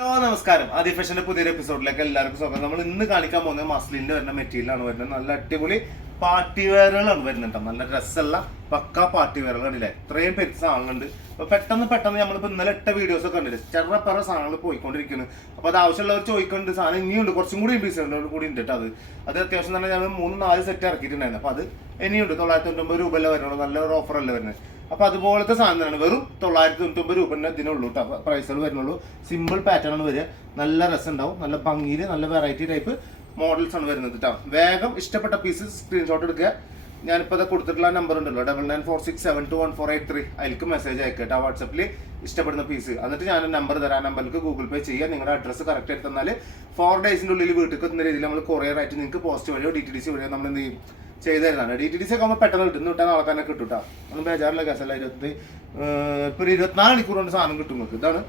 Hello നമസ്കാരം. ആദി ഫാഷന്റെ പുതിയൊരു എപ്പിസോഡിലേക്ക് എല്ലാവർക്കും സ്വാഗതം. നമ്മൾ ഇന്ന് കാണിക്കാൻ പോകുന്നത് മസ്ലിന്റെ വരുന്ന മെറ്റീരിയലാണ് വരുന്നത്. നല്ല അടിപൊളി പാർട്ടി വെയറുകളാണ് വരുന്നുണ്ട്. നല്ല രസമുള്ള പക്ക പാർട്ടി വെയറുകളില്ലേ, ഇത്രയും പെരുത്ത സാധനങ്ങളുണ്ട്. അപ്പൊ പെട്ടെന്ന് നമ്മളിപ്പോ ഇന്നലെ ഇട്ട വീഡിയോസ് ഒക്കെ കണ്ടില്ലേ, ചെറുപ്പറ സാധനങ്ങൾ പോയിക്കൊണ്ടിരിക്കുന്നു. അപ്പൊ അത് ആവശ്യമുള്ളവർ ചോദിക്കുന്നുണ്ട്. സാധനം ഇനിയുണ്ട്, കുറച്ചും കൂടി പീസുകളോട് കൂടി ഉണ്ട് കേട്ടോ. അത് അത്യാവശ്യം തന്നെ ഞങ്ങൾ 3-4 സെറ്റ് ഇറക്കിയിട്ടുണ്ടായിരുന്നു. അപ്പൊ അത് ഇനിയുണ്ട്. 999 രൂപയല്ലേ വരുന്നുള്ളൂ, നല്ലൊരു ഓഫറല്ലേ വരുന്നത്. അപ്പൊ അതുപോലത്തെ സാധനമാണ്, വെറും 999 രൂപ ഇതിനുള്ളൂ കേട്ടോ. പ്രൈസുകൾ വരുന്നുള്ളൂ. സിമ്പിൾ പാറ്റേൺ ആണ് വരിക. നല്ല രസം ഉണ്ടാവും, നല്ല ഭംഗിയിൽ നല്ല വെറൈറ്റി ടൈപ്പ് മോഡൽസ് ആണ് വരുന്നത് കേട്ടോ. വേഗം ഇഷ്ടപ്പെട്ട പീസ് സ്ക്രീൻഷോട്ട് എടുക്കുക. ഞാനിപ്പോൾ കൊടുത്തിട്ടുള്ള നമ്പർ ഉണ്ടല്ലോ, 9946721483, അതിലേക്ക് മെസ്സേജ് അയക്കുക കേട്ടോ. വാട്സപ്പിൽ ഇഷ്ടപ്പെടുന്ന പീസ്, എന്നിട്ട് ഞാൻ നമ്പർ തരാം. നമ്പറിലേക്ക് ഗൂഗിൾ പേ ചെയ്യുക. നിങ്ങളുടെ അഡ്രസ്സ് കറക്റ്റ് ആയിട്ട് തന്നാൽ 4 ഡേയ്സിൻ്റെ ഉള്ളിൽ വീട്ടിൽ എത്തുന്ന രീതിയിൽ നമ്മൾ കൊറിയർ ആയിട്ട് നിങ്ങൾക്ക് പോസ്റ്റ് വഴിയോ DTDC വഴിയോ നമ്മൾ എന്ത് ചെയ്യും ചെയ്തു തരുന്നതാണ്. DTDC ഒക്കെ ആകുമ്പോൾ പെട്ടെന്ന് കിട്ടും, കിട്ടാൻ ആളെ തന്നെ കിട്ടും കേട്ടോ. ഒന്നും ബേജാറില്ല. കേസല്ല, ഇപ്പോൾ 24 മണിക്കൂർ കൊണ്ട് സാധനം കിട്ടും നിങ്ങൾക്ക്. ഇതാണ്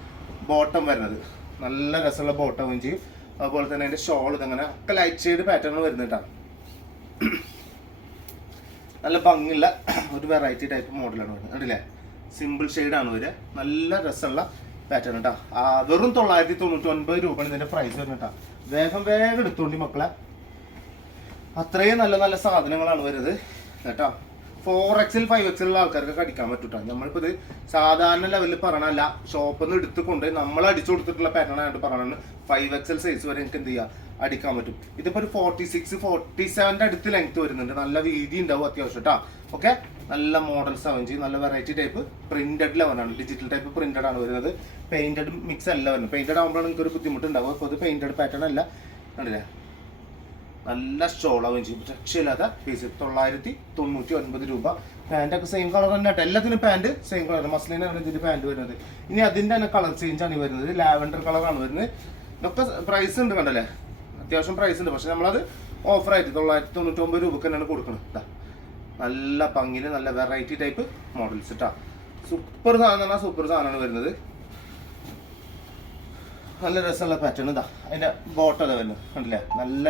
ബോട്ടം വരുന്നത്. നല്ല രസമുള്ള ബോട്ടം ചെയ്യും. അതുപോലെ തന്നെ അതിൻ്റെ ഷോൾ ഇതങ്ങനെ ഒക്കെ ലൈറ്റ് ഷെയ്ഡ് പാറ്റേൺ വരുന്നിട്ടാണ്. നല്ല ഭംഗിയുള്ള ഒരു വെറൈറ്റി ടൈപ്പ് മോഡലാണ് വരുന്നത്. കണ്ടില്ലേ, സിമ്പിൾ ഷെയ്ഡാണ് വരിക. നല്ല രസമുള്ള പാറ്റേൺ കേട്ടോ. വെറും 999 രൂപയാണ് ഇതിൻ്റെ പ്രൈസ് വരുന്നത് കേട്ടോ. വേഗം എടുത്തോണ്ടി മക്കളെ, അത്രയും നല്ല നല്ല സാധനങ്ങളാണ് വരുന്നത് കേട്ടോ. 4XL 5XL ഉള്ള ആൾക്കാർക്ക് അടിക്കാൻ പറ്റൂട്ടോ. നമ്മളിപ്പോൾ ഇത് സാധാരണ ലെവലിൽ പറയണല്ല, ഷോപ്പിൽ നിന്ന് എടുത്തുകൊണ്ട് നമ്മൾ അടിച്ചു കൊടുത്തിട്ടുള്ള പാറ്റേൺ ആയിട്ട് പറയണത് 5XL സൈസ് വരെ എനിക്ക് എന്ത് ചെയ്യുക അടിക്കാൻ പറ്റും. ഇതിപ്പോൾ ഒരു 46-47 അടുത്ത് ലെങ്ത് വരുന്നുണ്ട്. നല്ല വീതി ഉണ്ടാവും അത്യാവശ്യം കേട്ടോ. ഓക്കെ, നല്ല മോഡൽസ് ആവും ചെയ്യും. നല്ല വെറൈറ്റി ടൈപ്പ് പ്രിന്റഡ് ലെവലാണ്, ഡിജിറ്റൽ ടൈപ്പ് പ്രിന്റഡ് ആണ് വരുന്നത്. പെയിന്റഡ് മിക്സ് അല്ല വരുന്നത്. പെയിന്റഡ് ആകുമ്പോഴാണ് നിങ്ങൾക്ക് ഒരു ബുദ്ധിമുട്ടുണ്ടാവും. അപ്പോൾ ഇത് പെയിന്റഡ് പാറ്റേൺ അല്ല. കണ്ടില്ലേ, നല്ല ഷോളാവും ചെയ്യും. രക്ഷയില്ലാത്ത പീസ്. 999 രൂപ. പാൻറ്റൊക്കെ സെയിം കളർ തന്നെ കേട്ടോ. എല്ലാത്തിനും പാൻറ്റ് സെയിം കളർ. മസ്ലിനാണ് ഇതിൻ്റെ പാൻറ്റ് വരുന്നത്. ഇനി അതിൻ്റെ തന്നെ കളർ ചേഞ്ച് ആണ് വരുന്നത്. ലാവൻഡർ കളറാണ് വരുന്നത്. ഇതൊക്കെ പ്രൈസ് ഉണ്ട് കണ്ടല്ലേ, അത്യാവശ്യം പ്രൈസ് ഉണ്ട്. പക്ഷെ നമ്മളത് ഓഫറായിട്ട് 999 രൂപക്ക് തന്നെയാണ് കൊടുക്കുന്നത് കേട്ടോ. നല്ല ഭംഗിയിൽ നല്ല വെറൈറ്റി ടൈപ്പ് മോഡൽസ് കേട്ടോ. സൂപ്പർ സാധനം പറഞ്ഞാൽ സൂപ്പർ സാധനമാണ് വരുന്നത്. നല്ല രസമുള്ള പാറ്റേൺ. ഇതാ അതിൻ്റെ ബോട്ടം അതാ വരുന്നത്. കണ്ടില്ലേ, നല്ല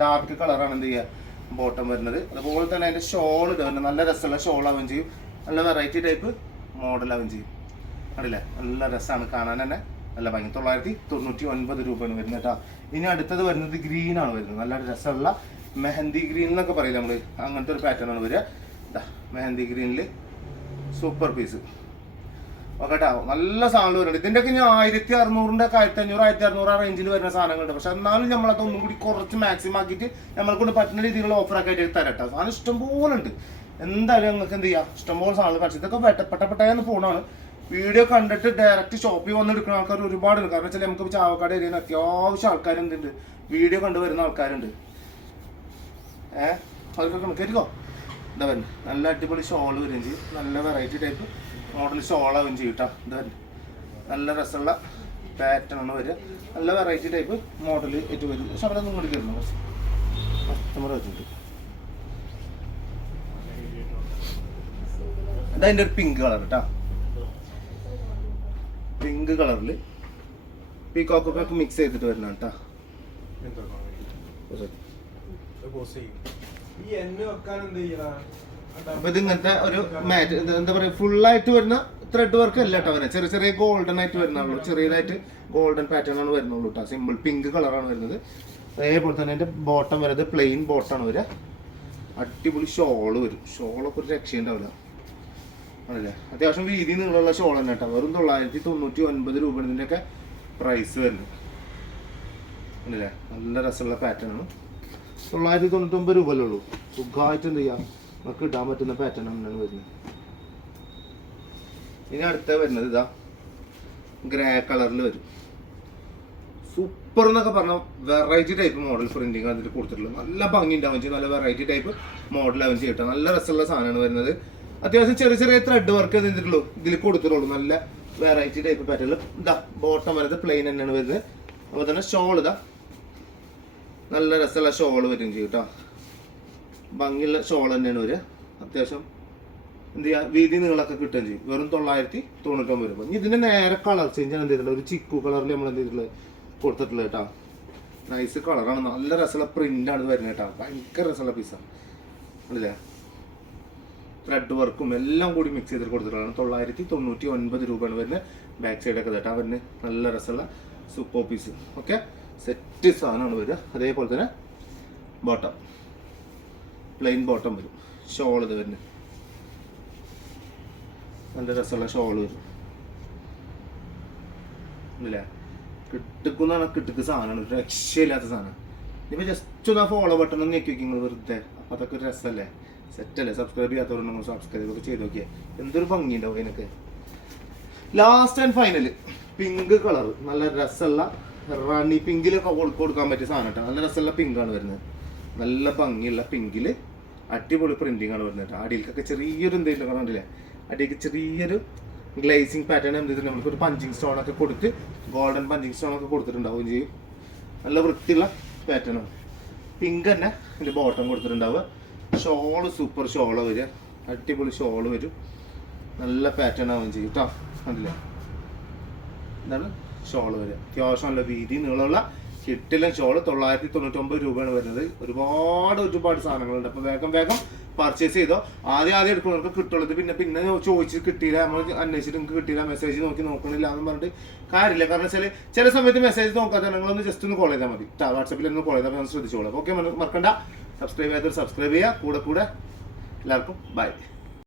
ഡാർക്ക് കളറാണ് എന്ത് ചെയ്യുക ബോട്ടം വരുന്നത്. അതുപോലെ തന്നെ അതിൻ്റെ ഷോൾ ഇതാ വരുന്നത്. നല്ല രസമുള്ള ഷോളാവുകയും ചെയ്യും. നല്ല വെറൈറ്റി ടൈപ്പ് മോഡലാവുകയും ചെയ്യും. കണ്ടില്ലേ, നല്ല രസമാണ് കാണാൻ തന്നെ. നല്ല ഭംഗി. 999 രൂപയാണ് വരുന്നത് കേട്ടോ. ഇനി അടുത്തത് വരുന്നത് ഗ്രീൻ ആണ് വരുന്നത്. നല്ല രസമുള്ള മെഹന്തി ഗ്രീൻ എന്നൊക്കെ പറയില്ല നമ്മൾ, അങ്ങനത്തെ ഒരു പാറ്റേൺ ആണ് വരിക. മെഹന്തി ഗ്രീനിൽ സൂപ്പർ പീസ് കേട്ടോ. നല്ല സാധനം വരുന്നുണ്ട്. ഇതിൻ്റെ ഒക്കെ ഞാൻ 1600 1500 1600 റേഞ്ചിൽ വരുന്ന സാധനങ്ങളുണ്ട്. പക്ഷെ എന്നാലും നമ്മളത് ഒന്നും കൂടി കുറച്ച് മാക്സിമം ആക്കിയിട്ട് നമ്മളെ കൊണ്ട് പറ്റുന്ന രീതിയിലുള്ള ഓഫറൊക്കെ ആയിട്ട് തരട്ടോ. സാധനം ഇഷ്ടംപോലെ ഉണ്ട്. എന്തായാലും നിങ്ങൾക്ക് എന്ത് ചെയ്യാം, ഇഷ്ടംപോലെ സാധനങ്ങൾ കളിച്ചു. ഇതൊക്കെ പെട്ടെന്ന് ഫോണാണ്. വീഡിയോ കണ്ടിട്ട് ഡയറക്റ്റ് ഷോപ്പിൽ വന്ന് എടുക്കുന്ന ആൾക്കാർ ഒരുപാടുണ്ട്. കാരണം വെച്ചാൽ നമുക്ക് ചാവക്കാട് ഏരിയയിൽ അത്യാവശ്യം ആൾക്കാർ എന്തുണ്ട്, വീഡിയോ കണ്ടുവരുന്ന ആൾക്കാരുണ്ട്. അവർക്കൊക്കെ കയറ്റിക്കോ. എന്താ പറയുക, നല്ല അടിപൊളി ഷോൾ വരികയും ചെയ്യും. നല്ല വെറൈറ്റി ടൈപ്പ് മോഡൽ ഷോളാവുകയും ചെയ്യും കേട്ടോ. എന്താ പറയുക, നല്ല രസമുള്ള പാറ്റേൺ ആണ് വരിക. നല്ല വെറൈറ്റി ടൈപ്പ് മോഡൽ ഏറ്റവും വരും. പക്ഷെ അവിടെ നിങ്ങൾ കയറുന്നു കസ്റ്റമർ വെച്ചിട്ട്. ഇതതിൻ്റെ ഒരു പിങ്ക് കളർ കേട്ടോ. പിങ്ക് കളറിൽ പീകോക്കൊക്കെ മിക്സ് ചെയ്തിട്ട് വരുന്ന കേട്ടോ. അപ്പൊ ഇത് ഇങ്ങനത്തെ ഒരു മാറ്റ് എന്താ പറയാ, ഫുള്ളായിട്ട് വരുന്ന ത്രെഡ് വർക്ക് അല്ല കേട്ടോ വരുന്നത്. ചെറിയ ഗോൾഡൻ ആയിട്ട് വരുന്നുള്ളൂ. ചെറിയതായിട്ട് ഗോൾഡൻ പാറ്റേൺ ആണ് വരുന്നുള്ളൂ കേട്ടോ. സിമ്പിൾ പിങ്ക് കളറാണ് വരുന്നത്. അതേപോലെ തന്നെ അതിന്റെ ബോട്ടം വരുന്നത് പ്ലെയിൻ ബോട്ടാണ് വരിക. അടിപൊളി ഷോള് വരും. ഷോളൊക്കെ ഒരു രക്ഷയുണ്ടാവില്ല. ആണല്ലേ, അത്യാവശ്യം വീതി നീളമുള്ള ഷോൾ തന്നെ കേട്ടോ. വെറും 999 രൂപ ഇതിൻ്റെയൊക്കെ പ്രൈസ് വരുന്നത്. ആണല്ലേ, നല്ല രസമുള്ള പാറ്റേൺ ആണ്. 999 രൂപയല്ലേ ഉള്ളൂ. സുഖമായിട്ട് എന്ത് ചെയ്യാം, നമുക്ക് ഇടാൻ പറ്റുന്ന പാറ്റേൺ ആണ് വരുന്നത്. ഇനി അടുത്ത വരുന്നത് ഇതാ ഗ്രേ കളറിൽ വരും. സൂപ്പർ എന്നൊക്കെ പറഞ്ഞാൽ വെറൈറ്റി ടൈപ്പ് മോഡൽ പ്രിന്റിങ് അതിൽ കൊടുത്തിട്ടുള്ളത്. നല്ല ഭംഗി ഉണ്ടാവും ചെയ്യും. നല്ല വെറൈറ്റി ടൈപ്പ് മോഡലാവും ചെയ്യട്ടെ. നല്ല രസമുള്ള സാധനമാണ് വരുന്നത്. അത്യാവശ്യം ചെറിയ ത്രെഡ് വർക്ക് ചെയ്തിട്ടുള്ളൂ ഇതിൽ കൊടുത്തിട്ടുള്ളൂ. നല്ല വെറൈറ്റി ടൈപ്പ് പാറ്റേണിൽ ഇതാ ബോട്ടം വരുന്നത് പ്ലെയിൻ തന്നെയാണ് വരുന്നത്. അതുപോലെ തന്നെ ഷോൾ ഇതാ നല്ല രസമുള്ള ഷോൾ വരും ചെയ്യും കേട്ടോ. ഭംഗിയുള്ള ഷോൾ തന്നെയാണ് വരിക. അത്യാവശ്യം എന്ത് ചെയ്യുക, വീതി നീളമൊക്കെ കിട്ടുകയും ചെയ്യും. വെറും 999 രൂപ. ഇതിൻ്റെ നേരെ കളർ ചേഞ്ച് ആണ് എന്ത് ചെയ്തിട്ടുള്ളത്. ഒരു ചിക്കു കളറിൽ നമ്മൾ എന്ത് ചെയ്തിട്ടുള്ളത് കൊടുത്തിട്ടുള്ളത് കേട്ടോ. നൈസ് കളറാണ്. നല്ല രസമുള്ള പ്രിൻ്റാണ് വരുന്നത് കേട്ടോ. ഭയങ്കര രസമുള്ള പീസാണ്. അല്ലേ, ത്രെഡ് വർക്കും എല്ലാം കൂടി മിക്സ് ചെയ്തിട്ട് കൊടുത്തിട്ടുള്ളതാണ്. 999 രൂപയാണ് വരുന്നത്. ബാക്ക് സൈഡൊക്കെ തട്ടാൻ വരുന്നത്. നല്ല രസമുള്ള സൂപ്പർ പീസ്. ഓക്കെ, സെറ്റ് സാധനമാണ് വരിക. അതേപോലെ തന്നെ ബോട്ടം, പ്ലെയിൻ ബോട്ടം വരും. ഷോൾ ഇത് വരുന്നത് നല്ല രസമുള്ള ഷോൾ വരും ഇല്ലേ. കിട്ടുക്കുന്നാണ്, കിട്ടുക്ക് സാധനമാണ്, ഒരു രക്ഷയില്ലാത്ത സാധനം. ഇനിയിപ്പോൾ ജസ്റ്റ് ഒന്ന് ആ ഫോളോ ബട്ടൺ ഒന്ന് ഞെക്കി വയ്ക്കും നിങ്ങൾ വെറുതെ. അപ്പോൾ അതൊക്കെ ഒരു രസമല്ലേ, സെറ്റല്ലേ. സബ്സ്ക്രൈബ് ചെയ്യാത്തവരുണ്ടെങ്കിൽ സബ്സ്ക്രൈബ് ഒക്കെ ചെയ്ത് നോക്കിയാൽ എന്തൊരു ഭംഗിയുണ്ടാവും അതിനൊക്കെ. Last and final pink colour, നല്ല രസമുള്ള റാണി പിങ്കിലൊക്കെ കൊടുക്കാൻ പറ്റിയ സാധനം കേട്ടോ. നല്ല രസമുള്ള പിങ്കാണ് വരുന്നത്, നല്ല ഭംഗിയുള്ള പിങ്കിൽ അടിപൊളി പ്രിന്റിംഗ് ആണ് വരുന്നത് കേട്ടോ. അടിയിലേക്കൊക്കെ ചെറിയൊരു എന്തെങ്കിലും കണ്ടില്ലേ, അടിയിലേക്ക് ചെറിയൊരു ഗ്ലേസിങ് പാറ്റേൺ എന്ത് ചെയ്തിട്ടുണ്ട്, നമുക്കൊരു പഞ്ചിങ് സ്റ്റോണൊക്കെ കൊടുത്ത് ഗോൾഡൻ പഞ്ചിങ് സ്റ്റോണൊക്കെ കൊടുത്തിട്ടുണ്ടാവുകയും ചെയ്യും. നല്ല വൃത്തിയുള്ള പാറ്റേൺ ആണ്. പിങ്ക് തന്നെ ഇതിൻ്റെ ബോട്ടം കൊടുത്തിട്ടുണ്ടാവുക. ഷോള് സൂപ്പർ ഷോള് വരിക, അടിപൊളി ഷോള് വരും, നല്ല പാറ്റേൺ ആവുകയും ചെയ്യും കേട്ടോ. കണ്ടില്ലേ, ഇതാണ് ഷോള് വരിക. അത്യാവശ്യം നല്ല വീതി നീളമുള്ള കിട്ടില്ല ഷോള്. 999 രൂപയാണ് വരുന്നത്. ഒരുപാട് സാധനങ്ങളുണ്ട്. അപ്പോൾ വേഗം പർച്ചേസ് ചെയ്തോ. ആദ്യം എടുക്കുന്നവർക്ക് കിട്ടുള്ളൂ. പിന്നെ ചോദിച്ച് കിട്ടിയില്ല, നമ്മൾ അന്വേഷിച്ചിട്ട് നിങ്ങൾക്ക് കിട്ടിയില്ല, മെസ്സേജ് നോക്കണില്ല എന്ന് പറഞ്ഞിട്ട് കാര്യമില്ല. കാരണം വെച്ചാൽ ചില സമയത്ത് മെസ്സേജ് നോക്കാതെ നിങ്ങളൊന്ന് ജസ്റ്റ് ഒന്ന് കോൾ ചെയ്താൽ മതി. വാട്സപ്പിൽ ഒന്ന് കോൾ ചെയ്താൽ ശ്രദ്ധിച്ചോളാം. ഓക്കെ, മറക്കണ്ട. സബ്സ്ക്രൈബ് ചെയ്യാത്തവർ സബ്സ്ക്രൈബ് ചെയ്യുക. കൂടെ എല്ലാവർക്കും ബൈ.